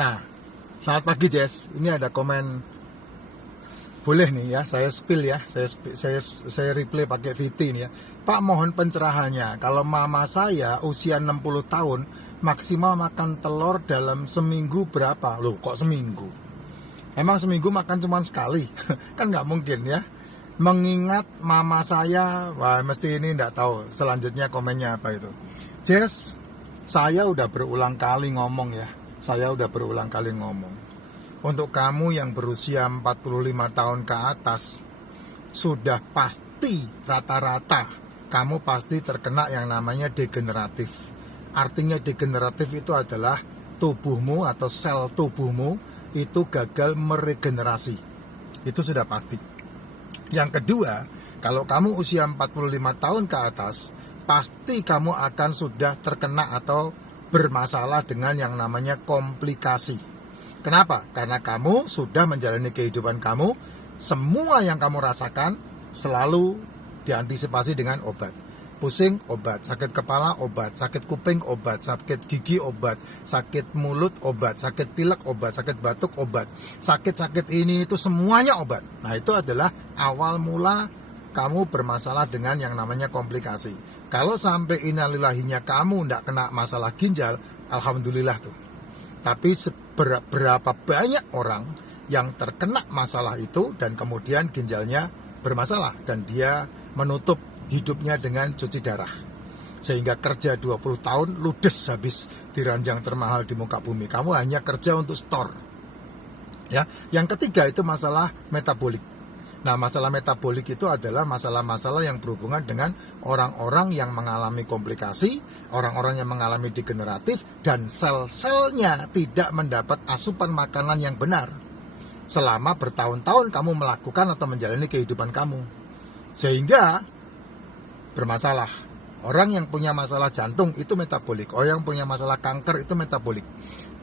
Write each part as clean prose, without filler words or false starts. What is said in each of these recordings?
Nah, selamat pagi Jess. Ini ada komen, boleh nih ya, saya spill ya, saya replay pakai VT nih ya. Pak, mohon pencerahannya. Kalau mama saya usia 60 tahun, maksimal makan telur dalam seminggu berapa? Loh, kok seminggu? Emang seminggu makan cuma sekali? Kan nggak mungkin ya. Mengingat mama saya, wah mesti ini nggak tahu selanjutnya komennya apa itu. Jess, saya udah berulang kali ngomong ya. Untuk kamu yang berusia 45 tahun ke atas, sudah pasti rata-rata kamu pasti terkena yang namanya degeneratif. Artinya degeneratif itu adalah tubuhmu atau sel tubuhmu itu gagal meregenerasi. Itu sudah pasti. Yang kedua, kalau kamu usia 45 tahun ke atas, pasti kamu akan sudah terkena atau bermasalah dengan yang namanya komplikasi. Kenapa? Karena kamu sudah menjalani kehidupan kamu, semua yang kamu rasakan selalu diantisipasi dengan obat. Pusing, obat. Sakit kepala, obat. Sakit kuping, obat. Sakit gigi, obat. Sakit mulut, obat. Sakit pilek, obat. Sakit batuk, obat. Sakit-sakit ini itu semuanya obat. Nah, itu adalah awal mula kamu bermasalah dengan yang namanya komplikasi. Kalau sampai innalillahinya kamu tidak kena masalah ginjal, alhamdulillah tuh. Tapi berapa banyak orang yang terkena masalah itu dan kemudian ginjalnya bermasalah dan dia menutup hidupnya dengan cuci darah. Sehingga kerja 20 tahun ludes habis di ranjang termahal di muka bumi. Kamu hanya kerja untuk store. Ya, yang ketiga itu masalah metabolik. Nah, masalah metabolik itu adalah masalah-masalah yang berhubungan dengan orang-orang yang mengalami komplikasi, orang-orang yang mengalami degeneratif, dan sel-selnya tidak mendapat asupan makanan yang benar. Selama bertahun-tahun kamu melakukan atau menjalani kehidupan kamu. Sehingga bermasalah. Orang yang punya masalah jantung itu metabolik. Orang yang punya masalah kanker itu metabolik.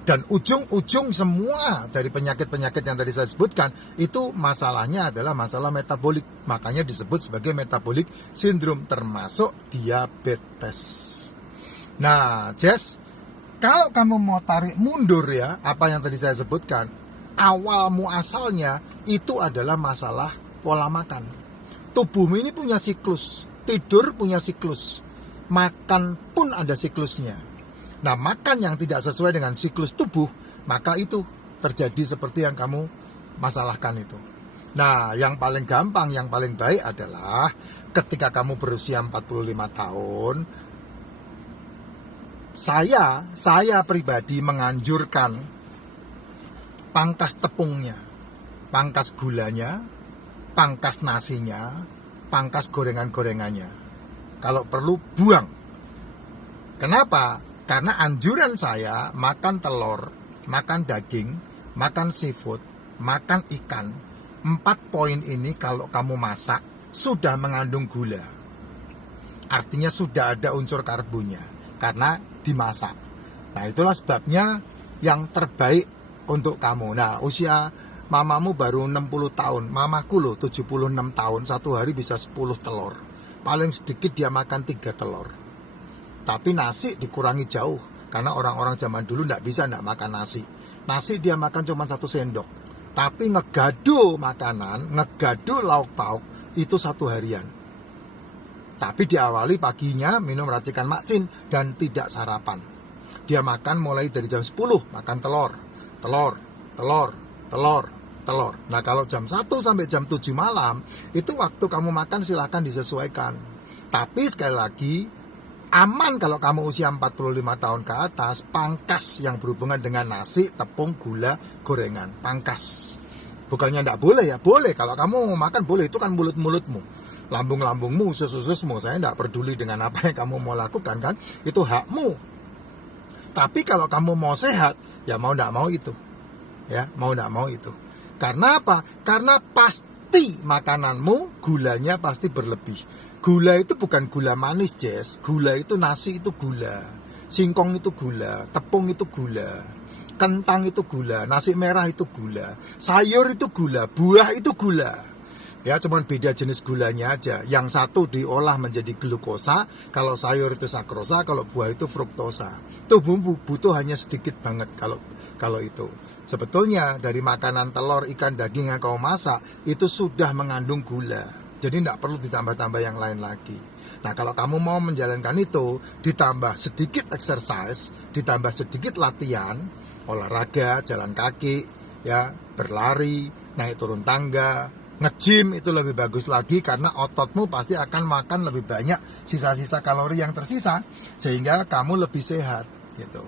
Dan ujung-ujung semua dari penyakit-penyakit yang tadi saya sebutkan, itu masalahnya adalah masalah metabolik. Makanya disebut sebagai metabolic syndrome, termasuk diabetes. Nah, Jess, kalau kamu mau tarik mundur ya, apa yang tadi saya sebutkan, awal muasalnya itu adalah masalah pola makan. Tubuhmu ini punya siklus, tidur punya siklus, makan pun ada siklusnya. Nah, makan yang tidak sesuai dengan siklus tubuh, maka itu terjadi seperti yang kamu masalahkan itu. Nah, yang paling gampang, yang paling baik adalah ketika kamu berusia 45 tahun, saya pribadi menganjurkan pangkas tepungnya, pangkas gulanya, pangkas nasinya, pangkas gorengan-gorengannya. Kalau perlu buang. Kenapa? Karena anjuran saya makan telur, makan daging, makan seafood, makan ikan. 4 poin ini kalau kamu masak sudah mengandung gula. Artinya sudah ada unsur karbonnya karena dimasak. Nah, itulah sebabnya yang terbaik untuk kamu. Nah, usia mamamu baru 60 tahun, mamaku loh 76 tahun, satu hari bisa 10 telur. Paling sedikit dia makan 3 telur. Tapi nasi dikurangi jauh, karena orang-orang zaman dulu tidak makan nasi. Nasi dia makan cuma 1 sendok. Tapi ngegado makanan, ngegado lauk pauk, itu 1 harian. Tapi diawali paginya minum racikan makcin dan tidak sarapan. Dia makan mulai dari jam 10, makan telur. Nah, kalau jam 1 sampai jam 7 malam, itu waktu kamu makan silahkan disesuaikan. Tapi sekali lagi, aman kalau kamu usia 45 tahun ke atas, pangkas yang berhubungan dengan nasi, tepung, gula, gorengan. Pangkas. Bukannya tidak boleh ya, boleh. Kalau kamu mau makan boleh, itu kan mulut-mulutmu. Lambung-lambungmu, usus-ususmu. Saya tidak peduli dengan apa yang kamu mau lakukan kan. Itu hakmu. Tapi kalau kamu mau sehat, ya mau tidak mau itu. Ya, mau tidak mau itu. Karena apa? Karena pasti makananmu, gulanya pasti berlebih. Gula itu bukan gula manis, Jess. Gula itu nasi itu gula. Singkong itu gula. Tepung itu gula. Kentang itu gula. Nasi merah itu gula. Sayur itu gula. Buah itu gula. Ya, cuman beda jenis gulanya aja. Yang satu diolah menjadi glukosa, kalau sayur itu sakrosa, kalau buah itu fruktosa. Tubuh butuh hanya sedikit banget kalau itu. Sebetulnya dari makanan telur, ikan, daging yang kau masak itu sudah mengandung gula. Jadi tidak perlu ditambah-tambah yang lain lagi. Nah, kalau kamu mau menjalankan itu, ditambah sedikit exercise, ditambah sedikit latihan, olahraga, jalan kaki, ya, berlari, naik turun tangga, nge-gym itu lebih bagus lagi karena ototmu pasti akan makan lebih banyak sisa-sisa kalori yang tersisa sehingga kamu lebih sehat gitu.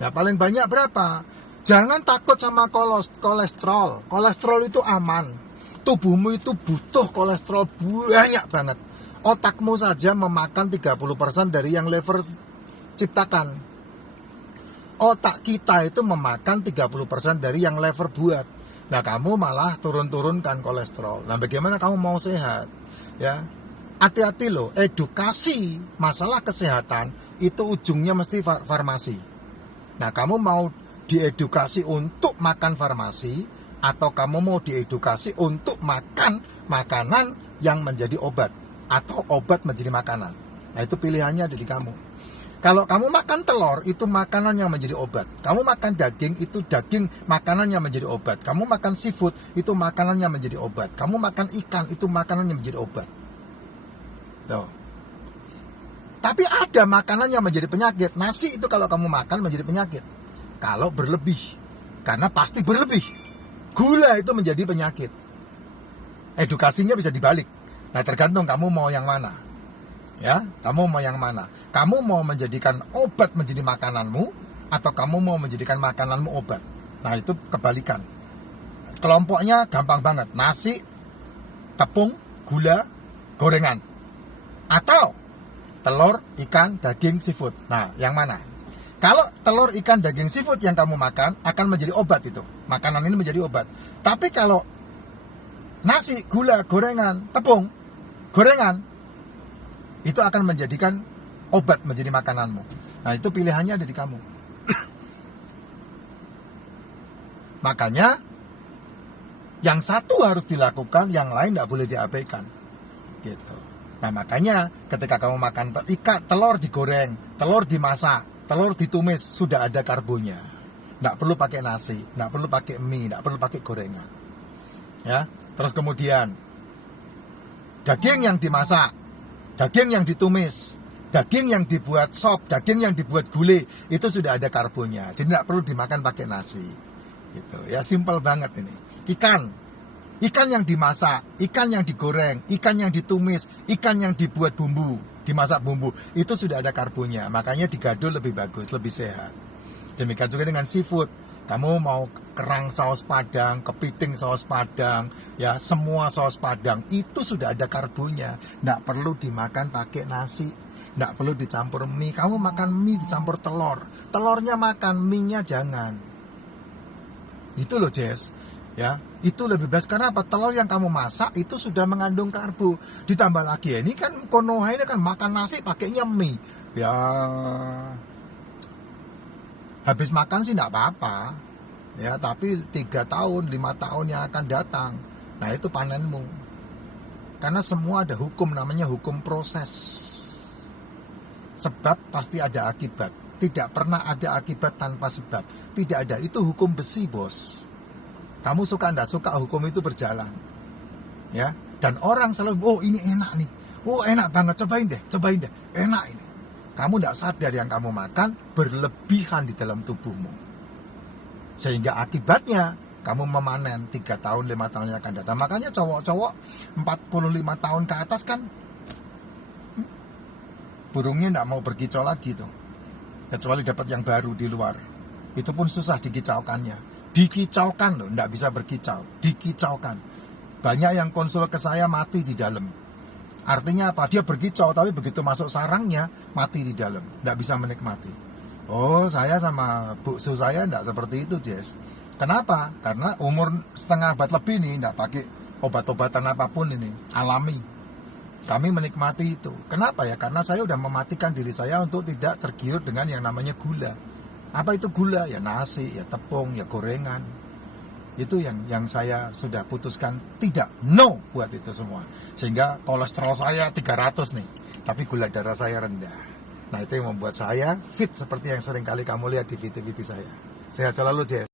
Nah, paling banyak berapa? Jangan takut sama kolesterol. Kolesterol itu aman. Tubuhmu itu butuh kolesterol banyak banget. Otakmu saja memakan 30% dari yang liver ciptakan. Otak kita itu memakan 30% dari yang liver buat. Nah, kamu malah turun-turunkan kolesterol. Nah, bagaimana kamu mau sehat? Ya, hati-hati loh. Edukasi masalah kesehatan itu ujungnya mesti farmasi. Nah, kamu mau diedukasi untuk makan farmasi atau kamu mau diedukasi untuk makan makanan yang menjadi obat atau obat menjadi makanan. Nah, itu pilihannya ada di kamu. Kalau kamu makan telur, itu makanan yang menjadi obat. Kamu makan daging, itu daging makanan yang menjadi obat. Kamu makan seafood, itu makanan yang menjadi obat. Kamu makan ikan, itu makanan yang menjadi obat. Tuh. Tapi ada makanan yang menjadi penyakit. Nasi itu kalau kamu makan menjadi penyakit. Kalau berlebih. Karena pasti berlebih. Gula itu menjadi penyakit. Edukasinya bisa dibalik. Nah, tergantung kamu mau yang mana. Ya, kamu mau yang mana? Kamu mau menjadikan obat menjadi makananmu atau kamu mau menjadikan makananmu obat? Nah, itu kebalikan. Kelompoknya gampang banget. Nasi, tepung, gula, gorengan. Atau telur, ikan, daging, seafood. Nah, yang mana? Kalau telur, ikan, daging, seafood yang kamu makan akan menjadi obat itu. Makanan ini menjadi obat. Tapi kalau nasi, gula, gorengan, tepung, gorengan, itu akan menjadikan obat menjadi makananmu. Nah, itu pilihannya ada di kamu. Makanya, yang satu harus dilakukan, yang lain tidak boleh diabaikan. Gitu. Nah, makanya ketika kamu makan ikan, telur digoreng, telur dimasak, telur ditumis, sudah ada karbonnya. Tidak perlu pakai nasi, tidak perlu pakai mie, tidak perlu pakai gorengan. Ya, terus kemudian daging yang dimasak, daging yang ditumis, daging yang dibuat sop, daging yang dibuat gulai, itu sudah ada karbonnya. Jadi tidak perlu dimakan pakai nasi. Gitu. Ya, simpel banget ini. Ikan yang dimasak, ikan yang digoreng, ikan yang ditumis, ikan yang dibuat bumbu, dimasak bumbu, itu sudah ada karbonnya. Makanya digado lebih bagus, lebih sehat. Demikian juga dengan seafood. Kamu mau kerang saus padang, kepiting saus padang, ya semua saus padang, itu sudah ada karbonnya. Nggak perlu dimakan pakai nasi, nggak perlu dicampur mie. Kamu makan mie dicampur telur, telurnya makan, mie-nya jangan. Itu loh, Jess. Ya, itu lebih baik karena apa? Telur yang kamu masak itu sudah mengandung karbo. Ditambah lagi ya, ini kan Konoha ini kan makan nasi pakainya mie. Ya, habis makan sih enggak apa-apa. Ya, tapi 3 tahun, 5 tahun yang akan datang. Nah, itu panenmu. Karena semua ada hukum, namanya hukum proses. Sebab pasti ada akibat. Tidak pernah ada akibat tanpa sebab. Tidak ada, itu hukum besi, bos. Kamu suka enggak suka hukum itu berjalan. Ya, dan orang selalu, oh ini enak nih. Oh enak banget, cobain deh. Enak ini. Kamu enggak sadar yang kamu makan berlebihan di dalam tubuhmu. Sehingga akibatnya kamu memanen 3 tahun, 5 tahun yang akan datang. Makanya cowok-cowok 45 tahun ke atas kan burungnya enggak mau berkicau lagi tuh. Kecuali dapat yang baru di luar. Itu pun susah dikicaukannya. Dikicaukan loh, enggak bisa berkicau. Dikicaukan. Banyak yang konsul ke saya mati di dalam. Artinya apa? Dia berkicau, tapi begitu masuk sarangnya, mati di dalam. Enggak bisa menikmati. Oh, saya sama buksu saya enggak seperti itu, Jess. Kenapa? Karena umur setengah abad lebih nih, enggak pakai obat-obatan apapun ini. Alami. Kami menikmati itu. Kenapa ya? Karena saya udah mematikan diri saya untuk tidak tergiur dengan yang namanya gula. Apa itu gula? Ya nasi, ya tepung, ya gorengan. Itu yang saya sudah putuskan tidak, no buat itu semua. Sehingga kolesterol saya 300 nih, tapi gula darah saya rendah. Nah itu yang membuat saya fit seperti yang sering kali kamu lihat di video-video saya. Sehat selalu, Jeff.